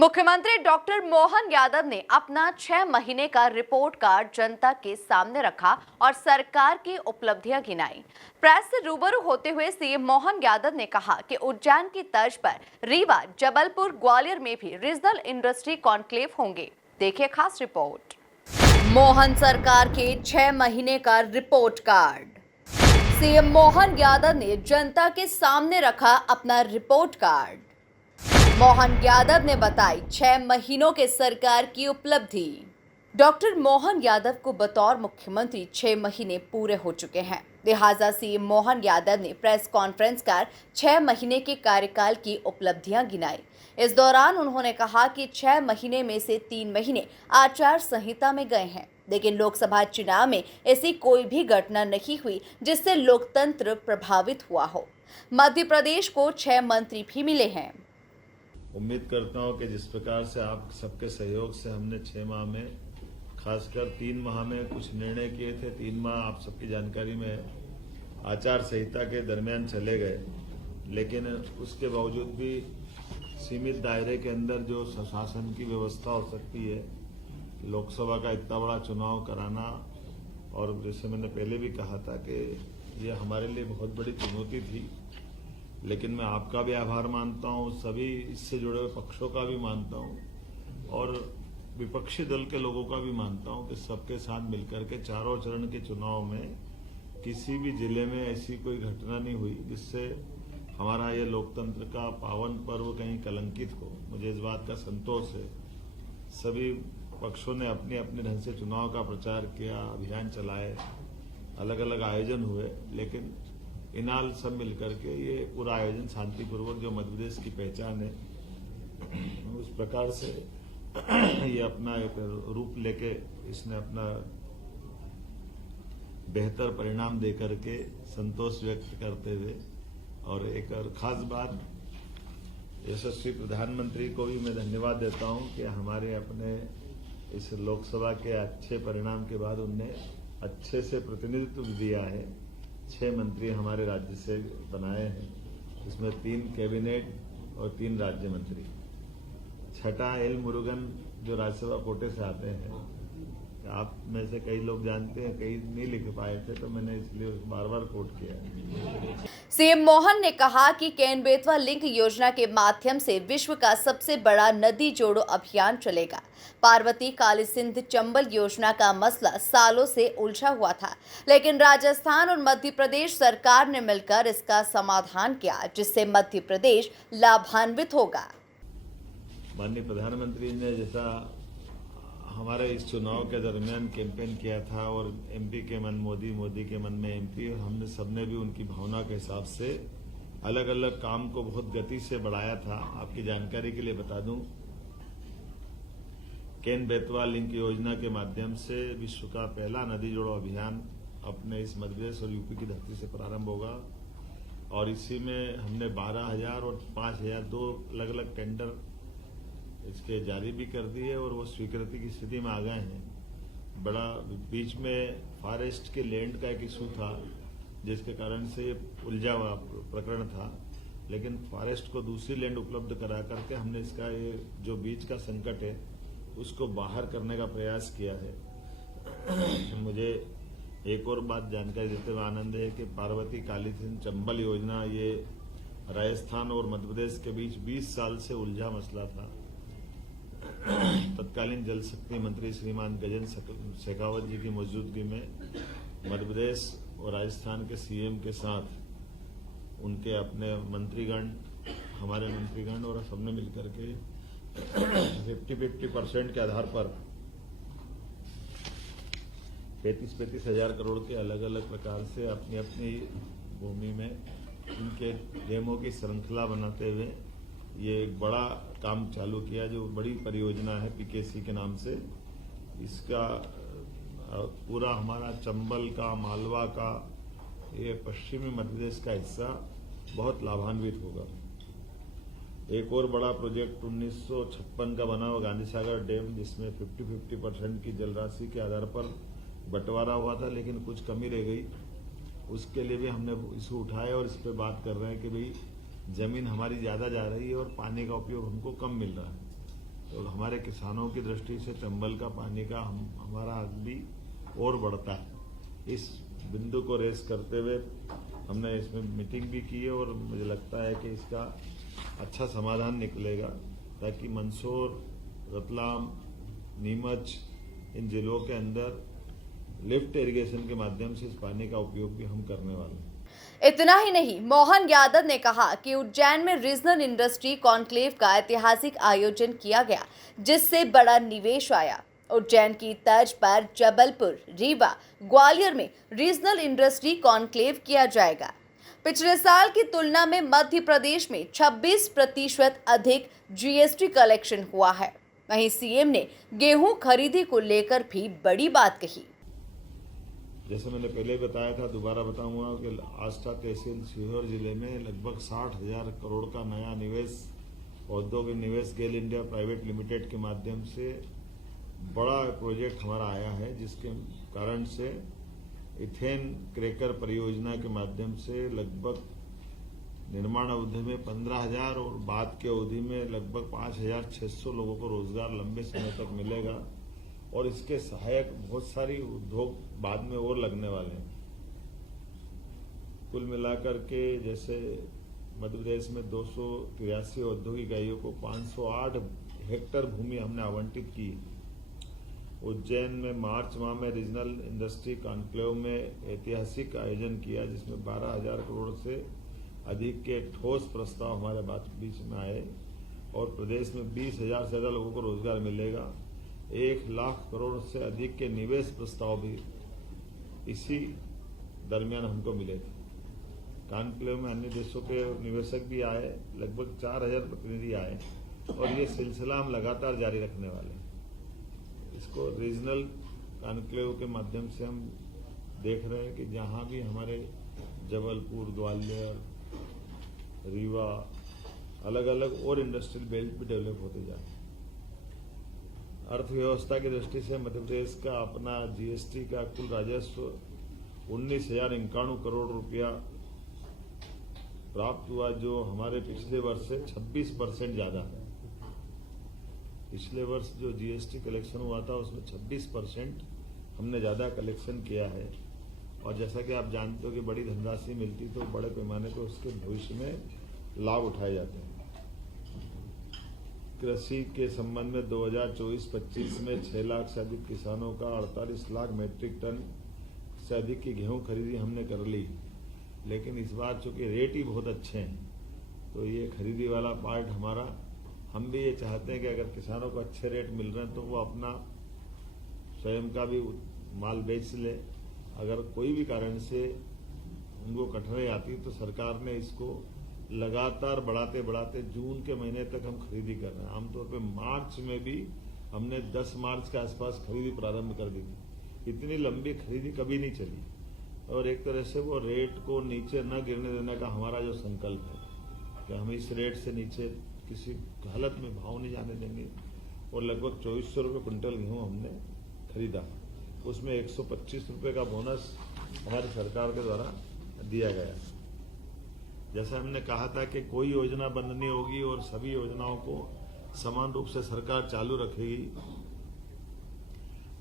मुख्यमंत्री डॉक्टर मोहन यादव ने अपना 6 महीने का रिपोर्ट कार्ड जनता के सामने रखा और सरकार की उपलब्धियां गिनाई। प्रेस से रूबरू होते हुए सीएम मोहन यादव ने कहा कि उज्जैन की तर्ज पर रीवा, जबलपुर, ग्वालियर में भी रीजनल इंडस्ट्री कॉन्क्लेव होंगे। देखिए खास रिपोर्ट। मोहन सरकार के 6 महीने का report card. CM Mohan Yadav ने जनता के सामने रखा अपना रिपोर्ट कार्ड। मोहन यादव ने बताई 6 महीनों के सरकार की उपलब्धि। डॉक्टर मोहन यादव को बतौर मुख्यमंत्री 6 महीने पूरे हो चुके हैं। लिहाजा सीएम मोहन यादव ने प्रेस कॉन्फ्रेंस कर 6 महीने के कार्यकाल की उपलब्धियां गिनाई। इस दौरान उन्होंने कहा कि 6 महीने में से 3 महीने आचार संहिता में गए हैं, लेकिन लोकसभा चुनाव में ऐसी कोई भी घटना नहीं हुई जिससे लोकतंत्र प्रभावित हुआ हो। मध्य प्रदेश को 6 मंत्री भी मिले हैं। उम्मीद करता हूं कि जिस प्रकार से आप सबके सहयोग से हमने 6 माह में, खासकर 3 माह में कुछ निर्णय किए थे। 3 माह आप सबकी जानकारी में आचार संहिता के दरमियान चले गए, लेकिन उसके बावजूद भी सीमित दायरे के अंदर जो शासन की व्यवस्था हो सकती है, लोकसभा का इतना बड़ा चुनाव कराना, और जैसे मैंने पहले भी कहा था कि ये हमारे लिए बहुत बड़ी चुनौती थी। लेकिन मैं आपका भी आभार मानता हूं, सभी इससे जुड़े हुए पक्षों का भी मानता हूं और विपक्षी दल के लोगों का भी मानता हूं कि सबके साथ मिलकर के चारों चरण के चुनाव में किसी भी जिले में ऐसी कोई घटना नहीं हुई जिससे हमारा ये लोकतंत्र का पावन पर्व कहीं कलंकित हो। मुझे इस बात का संतोष है। सभी पक्षों ने अपने अपने ढंग से चुनाव का प्रचार किया, अभियान चलाए, अलग अलग आयोजन हुए, लेकिन इनाल सब मिलकर के ये पूरा आयोजन शांतिपूर्वक, जो मध्य प्रदेश की पहचान है, उस प्रकार से ये अपना एक रूप लेके इसने अपना बेहतर परिणाम देकर के संतोष व्यक्त करते हुए, और एक और खास बात, यशस्वी प्रधानमंत्री को भी मैं धन्यवाद देता हूं कि हमारे अपने इस लोकसभा के अच्छे परिणाम के बाद उनने अच्छे से प्रतिनिधित्व दिया है। 6 मंत्री हमारे राज्य से बनाए हैं, इसमें 3 कैबिनेट और 3 राज्य मंत्री। छठा एल मुरुगन जो राज्यसभा कोटे से आते हैं, आप में से कई लोग जानते हैं, कई नहीं लिख पाए थे, तो मैंने इसलिए बार बार कोट किया। सीएम मोहन ने कहा कि केन बेतवा लिंक योजना के माध्यम से विश्व का सबसे बड़ा नदी जोड़ो अभियान चलेगा। पार्वती काली सिंध चंबल योजना का मसला सालों से उलझा हुआ था, लेकिन राजस्थान और मध्य प्रदेश सरकार ने मिलकर इसका समाधान किया, जिससे मध्य प्रदेश लाभान्वित होगा। माननीय प्रधानमंत्री ने जैसा हमारे इस चुनाव के दरमियान कैंपेन किया था, और एमपी के मन मोदी, मोदी के मन में एमपी, और हमने सबने भी उनकी भावना के हिसाब से अलग अलग काम को बहुत गति से बढ़ाया था। आपकी जानकारी के लिए बता दूं, केन बेतवा लिंक योजना के माध्यम से विश्व का पहला नदी जोड़ो अभियान अपने इस मध्य प्रदेश और यूपी की धरती से प्रारंभ होगा, और इसी में हमने 12,000 और 5,000 2 अलग अलग टेंडर इसके जारी भी कर दिए, और वो स्वीकृति की स्थिति में आ गए हैं। बड़ा बीच में फॉरेस्ट के लैंड का एक इशू था, जिसके कारण से उलझा हुआ प्रकरण था, लेकिन फॉरेस्ट को दूसरी लैंड उपलब्ध करा करके हमने इसका ये जो बीच का संकट है उसको बाहर करने का प्रयास किया है। मुझे एक और बात जानकारी देते हुए आनंद है कि पार्वती काली सिंध चंबल योजना, ये राजस्थान और मध्य प्रदेश के बीच 20 साल से उलझा मसला था। तत्कालीन जल शक्ति मंत्री श्रीमान गजेंद्र शेखावत जी की मौजूदगी में मध्य प्रदेश और राजस्थान के सीएम के साथ उनके अपने मंत्रीगण, हमारे मंत्रीगण और सबने मिलकर के 50-50% के आधार पर 35-35 हजार करोड़ के अलग अलग प्रकार से अपनी अपनी भूमि में इनके डेमो की श्रृंखला बनाते हुए ये एक बड़ा काम चालू किया, जो बड़ी परियोजना है पीकेसी के नाम से। इसका पूरा हमारा चंबल का, मालवा का, ये पश्चिमी मध्य प्रदेश का हिस्सा बहुत लाभान्वित होगा। एक और बड़ा प्रोजेक्ट 1956 का बना हुआ गांधी सागर डैम, जिसमें 50-50% की जल राशि के आधार पर बंटवारा हुआ था, लेकिन कुछ कमी रह गई। उसके लिए भी हमने इशू उठाया और इस पर बात कर रहे हैं कि भाई जमीन हमारी ज्यादा जा रही है और पानी का उपयोग हमको कम मिल रहा है। तो हमारे किसानों की दृष्टि से चंबल का पानी का हमारा हक भी और बढ़ता है। इस बिंदु को रेस करते हुए हमने इसमें मीटिंग भी की है और मुझे लगता है कि इसका अच्छा समाधान निकलेगा, ताकि मंदसौर, रतलाम, नीमच इन जिलों के अंदर लिफ्ट इरिगेशन के माध्यम से इस पानी का उपयोग भी हम करने वाले हैं। इतना ही नहीं, मोहन यादव ने कहा कि उज्जैन में रीजनल इंडस्ट्री कॉन्क्लेव का ऐतिहासिक आयोजन किया गया, जिससे बड़ा निवेश आया। उज्जैन की तर्ज पर जबलपुर, रीवा, ग्वालियर में रीजनल इंडस्ट्री कॉन्क्लेव किया जाएगा। पिछले साल की तुलना में मध्य प्रदेश में 26% अधिक जीएसटी कलेक्शन हुआ है। वहीं सीएम ने गेहूं खरीदी को लेकर भी बड़ी बात कही। जैसे मैंने पहले बताया था, दोबारा बताऊंगा कि आष्टा तहसील सीहोर जिले में लगभग 60,000 करोड़ का नया निवेश, औद्योगिक निवेश गेल इंडिया प्राइवेट लिमिटेड के माध्यम से बड़ा प्रोजेक्ट हमारा आया है, जिसके कारण से इथेन क्रैकर परियोजना के माध्यम से लगभग निर्माण अवधि में 15,000 और बाद के अवधि में लगभग 5,600 लोगों को रोजगार लंबे समय तक मिलेगा और इसके सहायक बहुत सारी उद्योग बाद में और लगने वाले हैं। कुल मिलाकर के जैसे मध्य प्रदेश में 283 औद्योगिक इकाइयों को 508 हेक्टेयर भूमि हमने आवंटित की। उज्जैन में मार्च माह में रीजनल इंडस्ट्री कॉन्क्लेव में ऐतिहासिक आयोजन किया, जिसमें 12,000 करोड़ से अधिक के ठोस प्रस्ताव हमारे बीच में आए और प्रदेश में 20,000 से ज्यादा लोगों को रोजगार मिलेगा। 1 लाख करोड़ से अधिक के निवेश प्रस्ताव भी इसी दरमियान हमको मिले थे। कॉन्क्लेव में अन्य देशों के निवेशक भी आए, लगभग 4,000 प्रतिनिधि आए और ये सिलसिला हम लगातार जारी रखने वाले हैं। इसको रीजनल कॉन्क्लेव के माध्यम से हम देख रहे हैं कि जहां भी हमारे जबलपुर, ग्वालियर, रीवा, अलग अलग और इंडस्ट्रियल बेल्ट भी डेवलप होते जा रहे हैं। अर्थव्यवस्था की दृष्टि से मध्य प्रदेश का अपना जीएसटी का कुल राजस्व 19,091 करोड़ रुपया प्राप्त हुआ, जो हमारे पिछले वर्ष से 26% ज्यादा है। पिछले वर्ष जो जीएसटी कलेक्शन हुआ था उसमें 26% हमने ज्यादा कलेक्शन किया है और जैसा कि आप जानते हो कि बड़ी धनराशि मिलती तो बड़े पैमाने पर उसके भविष्य में लाभ उठाए जाते हैं। कृषि के संबंध में 2024-25 में 6 लाख से अधिक किसानों का 48 लाख मीट्रिक टन से अधिक की गेहूं खरीदी हमने कर ली, लेकिन इस बार चूंकि रेट ही बहुत अच्छे हैं तो ये खरीदी वाला पार्ट हमारा, हम भी ये चाहते हैं कि अगर किसानों को अच्छे रेट मिल रहे हैं तो वो अपना स्वयं का भी माल बेच ले। अगर कोई भी कारण से उनको कठिनाई आती तो सरकार ने इसको लगातार बढ़ाते बढ़ाते जून के महीने तक हम खरीदी कर रहे हैं। आमतौर पे मार्च में भी हमने 10 मार्च के आसपास खरीदी प्रारंभ कर दी थी। इतनी लंबी खरीदी कभी नहीं चली और एक तरह से वो रेट को नीचे न गिरने देने का हमारा जो संकल्प है कि हम इस रेट से नीचे किसी हालत में भाव नहीं जाने देंगे और लगभग 2400 रुपये क्विंटल गेहूँ हमने खरीदा। उसमें 125 रुपये का बोनस हमारी सरकार के द्वारा दिया गया। जैसा हमने कहा था कि कोई योजना बंद नहीं होगी और सभी योजनाओं को समान रूप से सरकार चालू रखेगी।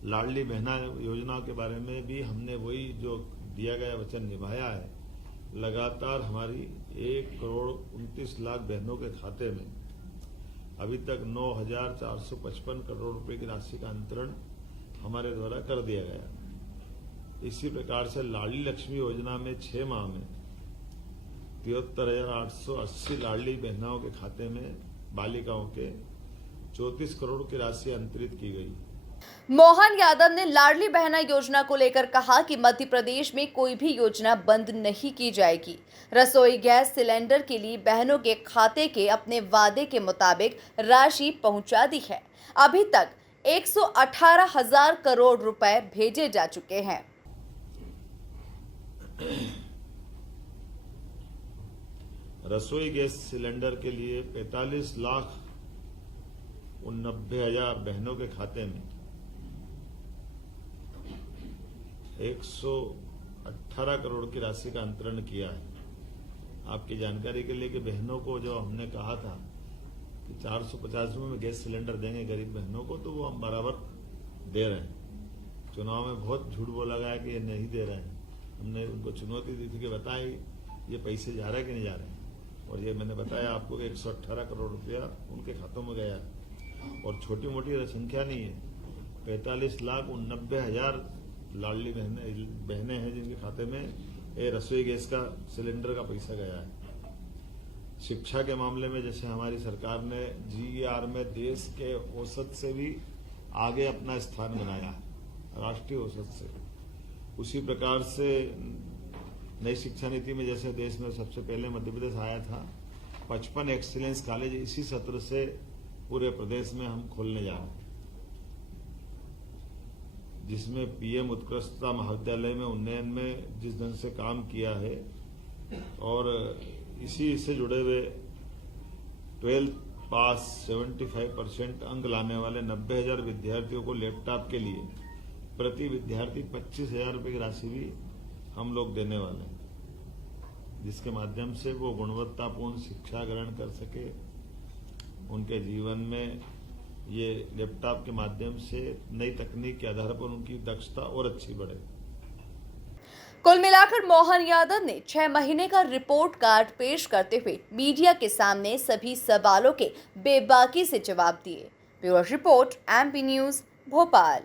लाडली बहना योजना के बारे में भी हमने वही जो दिया गया वचन निभाया है। लगातार हमारी 1,29,00,000 बहनों के खाते में अभी तक 9,455 करोड़ रुपए की राशि का अंतरण हमारे द्वारा कर दिया गया। इसी प्रकार से लाडली लक्ष्मी योजना में 6 माह में 73,880 लाडली बहनाओं के खाते में बालिकाओं के 34 करोड़ की राशि अंतरित की गई। मोहन यादव ने लाडली बहना योजना को लेकर कहा कि मध्य प्रदेश में कोई भी योजना बंद नहीं की जाएगी। रसोई गैस सिलेंडर के लिए बहनों के खाते के अपने वादे के मुताबिक राशि पहुंचा दी है। अभी तक 118,000 करोड़ रुपए भेजे जा चुके हैं। रसोई गैस सिलेंडर के लिए 45,90,000 बहनों के खाते में 118 करोड़ की राशि का अंतरण किया है। आपकी जानकारी के लिए कि बहनों को जो हमने कहा था कि 450 रुपये में गैस सिलेंडर देंगे गरीब बहनों को, तो वो हम बराबर दे रहे हैं। चुनाव में बहुत झूठ बोला गया कि ये नहीं दे रहे हैं। हमने उनको चुनौती दी थी कि बताएं ये पैसे जा रहे हैं कि नहीं जा रहे हैं, और ये मैंने बताया आपको कि 118 करोड़ रुपया उनके खातों में गया है। और छोटी मोटी संख्या नहीं है, 45,89,000 लाडली बहनें हैं जिनके खाते में ये रसोई गैस का सिलेंडर का पैसा गया है। शिक्षा के मामले में जैसे हमारी सरकार ने GER में देश के औसत से भी आगे अपना स्थान बनाया है, राष्ट्रीय औसत से, उसी प्रकार से नई शिक्षा नीति में जैसे देश में सबसे पहले मध्य प्रदेश आया था, 55 एक्सीलेंस कॉलेज इसी सत्र से पूरे प्रदेश में हम खोलने जा रहे हैं, जिसमें PM उत्कृष्टता महाविद्यालय में उन्नयन में जिस ढंग से काम किया है, और इसी से जुड़े हुए 12th पास 75% अंक लाने वाले 90,000 विद्यार्थियों को लैपटॉप के लिए प्रति विद्यार्थी 25,000 रुपये की राशि भी हम लोग देने वाले हैं, जिसके माध्यम से वो गुणवत्तापूर्ण शिक्षा ग्रहण कर सके। उनके जीवन में ये लैपटॉप के माध्यम से नई तकनीक के आधार पर उनकी दक्षता और अच्छी बढ़े। कुल मिलाकर मोहन यादव ने 6 महीने का रिपोर्ट कार्ड पेश करते हुए मीडिया के सामने सभी सवालों के बेबाकी से जवाब दिए। Bureau report, MP news, Bhopal.